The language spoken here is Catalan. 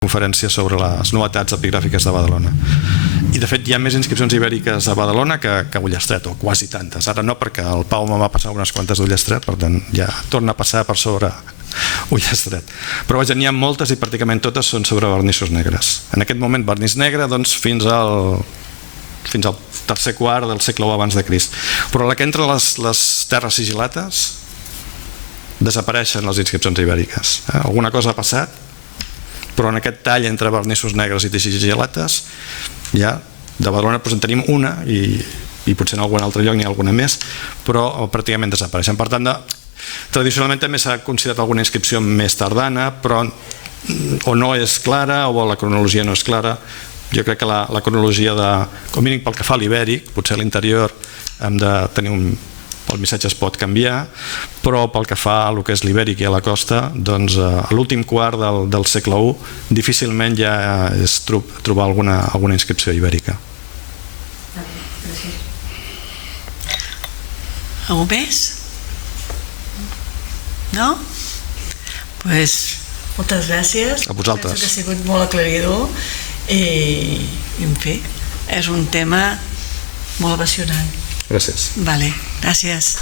conferència sobre les novetats epigràfiques de Badalona. I de fet hi ha més inscripcions ibèriques a Badalona que a Ullastret, o quasi tantes. Ara no, perquè el Pau me va passar unes quantes d'Ullastret, per tant ja torna a passar per sobre Ullastret. Però vaja, n'hi ha moltes i pràcticament totes són sobre vernissos negres. En aquest moment vernís negre fins al tercer quart del segle I abans de Crist. Però a la que entren les terres sigilates desapareixen les inscripcions ibèriques. Alguna cosa ha passat, però en aquest tall entre vernissos negres i sigilates ja de Badalona en tenim una i potser en algun altre lloc n'hi ha alguna més, però pràcticament desapareixen. Per tant, tradicionalment també s'ha considerat alguna inscripció més tardana, però o no és clara o la cronologia no és clara. Jo crec que la cronologia, com mínim pel que fa a l'ibèric, potser a l'interior hem de tenir el missatge es pot canviar, però pel que fa a el que és l'ibèric i a la costa, doncs a l'últim quart del segle I difícilment ja és trobar alguna inscripció ibèrica. Algú més? No? Doncs moltes gràcies. A vosaltres. Penso que ha sigut molt aclaridor i en fi, és un tema molt apassionant. Gràcies. Vale, gràcies.